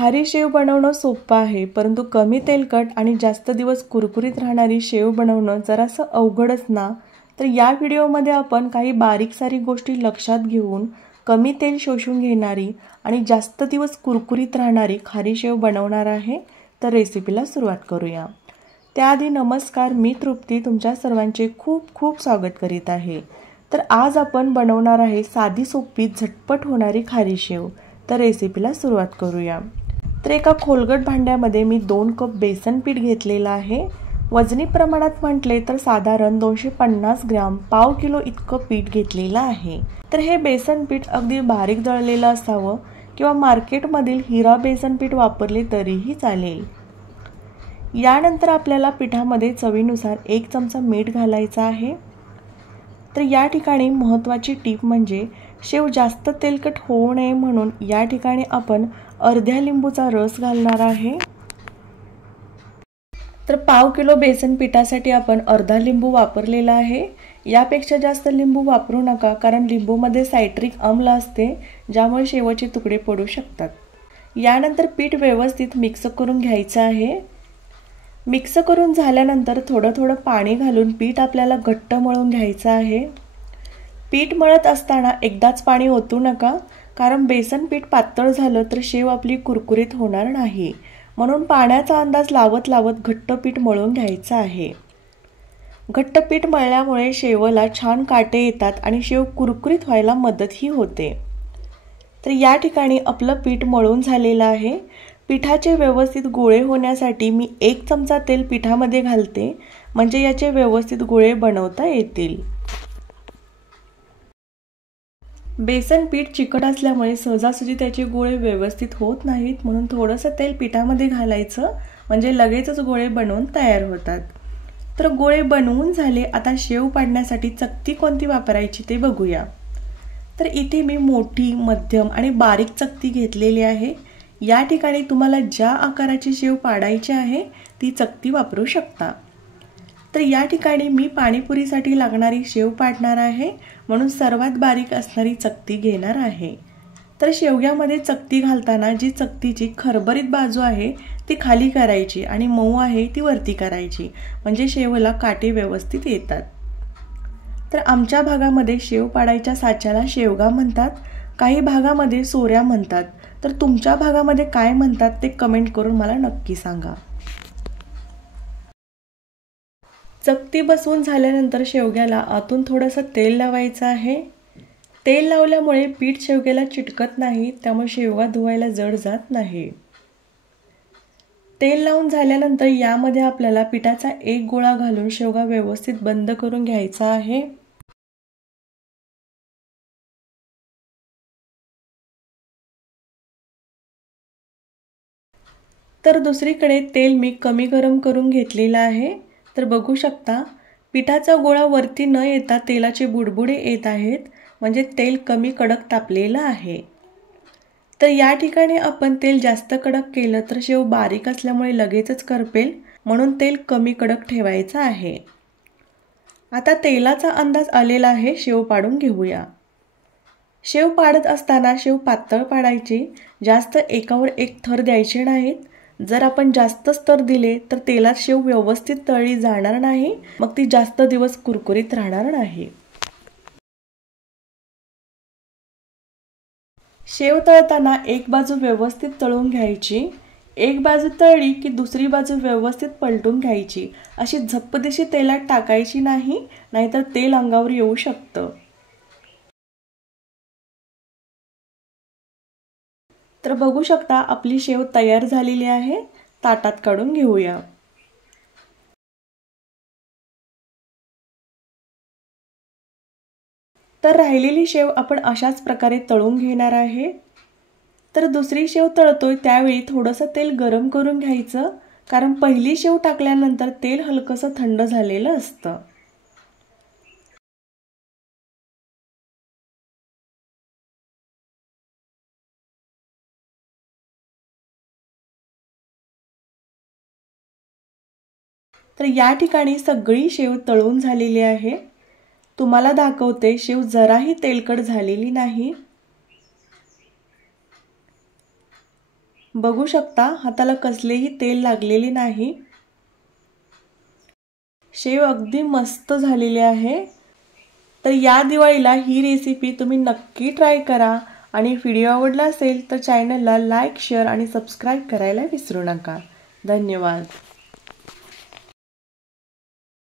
खारी शेव बनवणं सोपं आहे, परंतु कमी तेलकट आणि जास्त दिवस कुरकुरीत राहणारी शेव बनवणं जरासं अवघडच ना. तर या व्हिडिओमध्ये आपण काही बारीक सारीक गोष्टी लक्षात घेऊन कमी तेल शोषून घेणारी आणि जास्त दिवस कुरकुरीत राहणारी खारी शेव बनवणार आहे. तर रेसिपीला सुरुवात करूया. त्याआधी नमस्कार, मी तृप्ती तुमच्या सर्वांचे खूप खूप स्वागत करीत आहे. तर आज आपण बनवणार आहे साधी सोपी झटपट होणारी खारी शेव. तर रेसिपीला सुरुवात करूया. तर एका खोलगट भांड्यामध्ये मी 2 कप बेसन पीठ घेतलेलं आहे. वजनी प्रमाणात म्हटले तर साधारण 250 ग्रॅम, पाव किलो इतकं पीठ घेतलेलं आहे. तर हे बेसन पीठ अगदी बारीक दळलेलं असावं किंवा मार्केटमधील हिरा बेसन पीठ वापरले तरीही चालेल. यानंतर आपल्याला पिठामध्ये चवीनुसार 1 चमचा मीठ घालायचं आहे. तर या ठिकाणी महत्त्वाची टीप म्हणजे शेव जास्त तेलकट होऊ नये म्हणून या ठिकाणी आपण अर्ध्या लिंबूचा रस घालणार आहे. तर पाव किलो बेसन पिठासाठी आपण अर्धा लिंबू वापरलेला आहे. यापेक्षा जास्त लिंबू वापरू नका, कारण लिंबूमध्ये सायट्रिक आम्ल असते, ज्यामुळे शेवाचे तुकडे पडू शकतात. यानंतर पीठ व्यवस्थित मिक्स करून घ्यायचं आहे. मिक्स करून झाल्यानंतर थोडं थोडं पाणी घालून पीठ आपल्याला घट्ट मळून घ्यायचं आहे. पीठ मळत असताना एकदाच पाणी ओतू नका, कारण बेसन पीठ पातळ झालं तर शेव आपली कुरकुरीत होणार नाही. म्हणून पाण्याचा अंदाज लावत लावत घट्ट पीठ मळून घ्यायचं आहे. घट्ट पीठ मळल्यामुळे शेवला छान काटे येतात आणि शेव कुरकुरीत व्हायला मदतही होते. तर या ठिकाणी आपलं पीठ मळून झालेलं आहे. पिठाचे व्यवस्थित गोळे होण्यासाठी मी 1 चमचा तेल पिठामध्ये घालते, म्हणजे याचे व्यवस्थित गोळे बनवता येतील. बेसन पीठ चिकट असल्यामुळे सहजासहजी त्याचे गोळे व्यवस्थित होत नाहीत, म्हणून थोडंसं तेल पिठामध्ये घालायचं, म्हणजे लगेचच गोळे बनवून तयार होतात. तर गोळे बनवून झाले. आता शेव पाडण्यासाठी चकती कोणती वापरायची ते बघूया. तर इथे मी मोठी, मध्यम आणि बारीक चकती घेतलेली आहे. या ठिकाणी तुम्हाला ज्या आकाराची शेव पाडायची आहे ती चकती वापरू शकता. तर या ठिकाणी मी पाणीपुरीसाठी लागणारी शेव पाडणार आहे, म्हणून सर्वात बारीक असणारी चकती घेणार आहे. तर शेवग्यामध्ये चकती घालताना जी चकतीची खरबरीत बाजू आहे ती खाली करायची आणि मऊ आहे ती वरती करायची, म्हणजे शेवला काटे व्यवस्थित येतात. तर आमच्या भागामध्ये शेव पाडायच्या साच्याला शेवगा म्हणतात, काही भागामध्ये सोऱ्या म्हणतात. तर तुमच्या भागामध्ये काय म्हणतात ते कमेंट करून मला नक्की सांगा. चकती बसवून झाल्यानंतर शेवग्याला आतून थोडंसं तेल लावायचं आहे. तेल लावल्यामुळे पीठ शेवग्याला चिटकत नाही, त्यामुळे शेवगा धुवायला जड जात नाही. तेल लावून झाल्यानंतर यामध्ये आपल्याला पिठाचा 1 गोळा घालून शेवगा व्यवस्थित बंद करून घ्यायचा आहे. तर दुसरीकडे तेल मी कमी गरम करून घेतलेलं आहे. तर बघू शकता पिठाचा गोळा वरती न येता तेलाचे बुडबुडे येत आहेत, म्हणजे तेल कमी कडक तापलेलं आहे. तर या ठिकाणी आपण तेल जास्त कडक केलं तर शेव बारीक असल्यामुळे लगेचच करपेल, म्हणून तेल कमी कडक ठेवायचं आहे. आता तेलाचा अंदाज आलेला आहे, शेव पाडून घेऊया. शेव पाडत असताना शेव पातळ पाडायची, जास्त एकावर एक थर द्यायचे नाहीत. जर आपण जास्त स्तर दिले तर तेलात शेव व्यवस्थित तळली जाणार नाही, मग ती जास्त दिवस कुरकुरीत राहणार नाही. शेव तळताना एक बाजू व्यवस्थित तळून घ्यायची. एक बाजू तळली की दुसरी बाजू व्यवस्थित पलटून घ्यायची. अशी झप्पदिशी तेलात टाकायची नाही, नाहीतर तेल अंगावर येऊ शकतं. तर बघू शकता आपली शेव तयार झालेली आहे. ताटात काढून घेऊया. तर राहिलेली शेव आपण अशाच प्रकारे तळून घेणार आहे. तर दुसरी शेव तळतोय त्यावेळी थोडंसं तेल गरम करून घ्यायचं, कारण पहिली शेव टाकल्यानंतर तेल हलकंसं थंड झालेलं असतं. तर या ठिकाणी सगळी शेव तळून झालेली आहे. तुम्हाला दाखवते, शेव जराही तेलकट झालेली नाही. बघू शकता हाताला कसलेही तेल लागलेले नाही। शेव अगदी मस्त झालेली आहे। तर या दिवाळीला ही रेसिपी तुम्ही नक्की ट्राय करा आणि व्हिडिओ आवडला असेल तर चॅनलला लाईक, शेअर आणि सबस्क्राइब करायला विसरू नका। धन्यवाद।